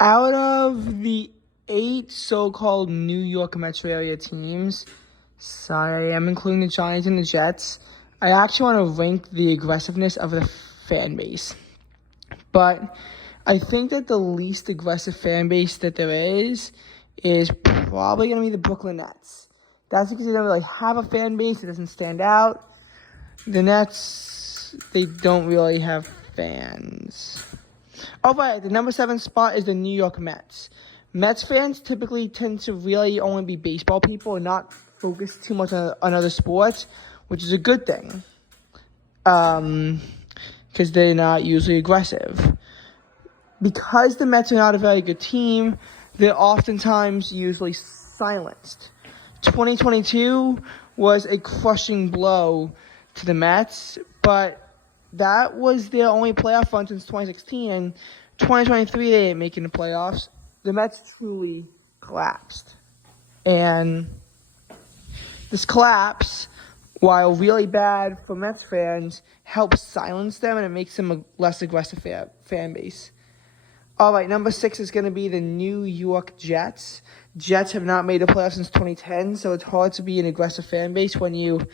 Out of the 8 so-called New York metro area teams, so I am including the Giants and the Jets, I actually want to rank the aggressiveness of the fan base. But I think that the least aggressive fan base that there is probably going to be the Brooklyn Nets. That's because they don't really have a fan base. It doesn't stand out. The Nets, they don't really have fans. Oh, right, the number 7 spot is the New York Mets. Mets fans typically tend to really only be baseball people and not focus too much on other sports, which is a good thing. Because they're not usually aggressive. Because the Mets are not a very good team, they're oftentimes usually silenced. 2022 was a crushing blow to the Mets, but that was their only playoff run since 2016. And 2023, they ain't making the playoffs. The Mets truly collapsed. And this collapse, while really bad for Mets fans, helps silence them and it makes them a less aggressive fan base. All right, number 6 is going to be the New York Jets. Jets have not made the playoffs since 2010, so it's hard to be an aggressive fan base when you,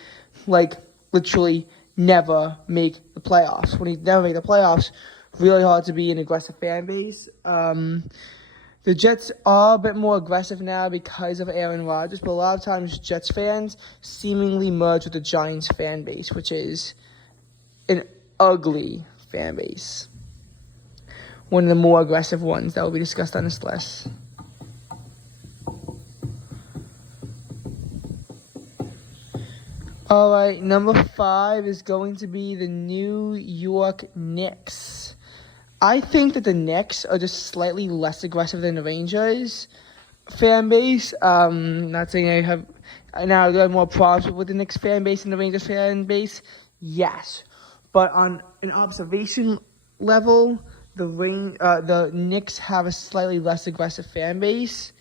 literally never make the playoffs. When you never make the playoffs, really hard to be an aggressive fan base. The Jets are a bit more aggressive now because of Aaron Rodgers, but a lot of times Jets fans seemingly merge with the Giants fan base, which is an ugly fan base. One of the more aggressive ones that will be discussed on this list. All right, number 5 is going to be the New York Knicks. I think that the Knicks are just slightly less aggressive than the Rangers fan base. Not saying I have more problems with the Knicks fan base than the Rangers fan base. Yes, but on an observation level, the Knicks have a slightly less aggressive fan base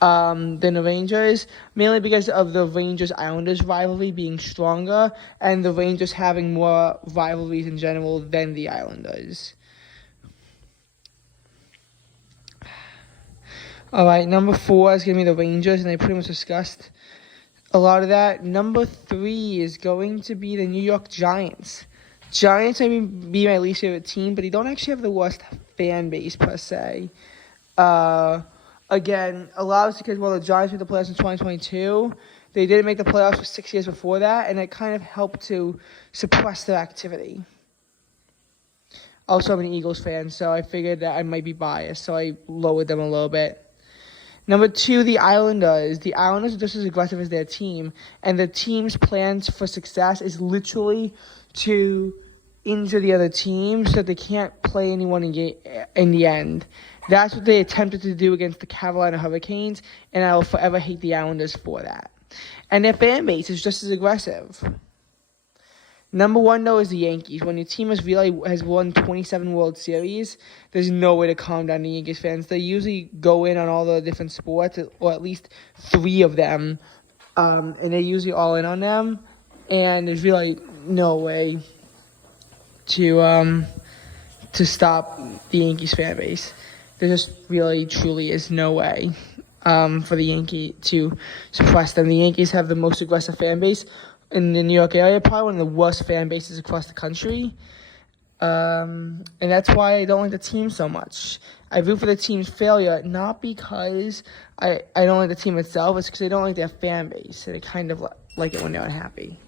than the Rangers, mainly because of the Rangers-Islanders rivalry being stronger and the Rangers having more rivalries in general than the Islanders. All right, number 4 is going to be the Rangers, and I pretty much discussed a lot of that. Number 3 is going to be the New York Giants. Giants may be my least favorite team, but they don't actually have the worst fan base per se. Again, a lot of it's because, the Giants made the playoffs in 2022. They didn't make the playoffs for 6 years before that, and it kind of helped to suppress their activity. Also, I'm an Eagles fan, so I figured that I might be biased, so I lowered them a little bit. Number 2, the Islanders. The Islanders are just as aggressive as their team, and the team's plans for success is literally to injure the other team so that they can't play anyone in the end. That's what they attempted to do against the Carolina Hurricanes, and I will forever hate the Islanders for that. And their fan base is just as aggressive. Number 1, though, is the Yankees. When your team has won 27 World Series, there's no way to calm down the Yankees fans. They usually go in on all the different sports, or at least 3 of them, and they're usually all in on them. And there's really no way to stop the Yankees fan base. There just really, truly is no way for the Yankees to suppress them. The Yankees have the most aggressive fan base in the New York area, probably one of the worst fan bases across the country. And that's why I don't like the team so much. I root for the team's failure, not because I don't like the team itself. It's because I don't like their fan base. And I kind of like it when they're unhappy.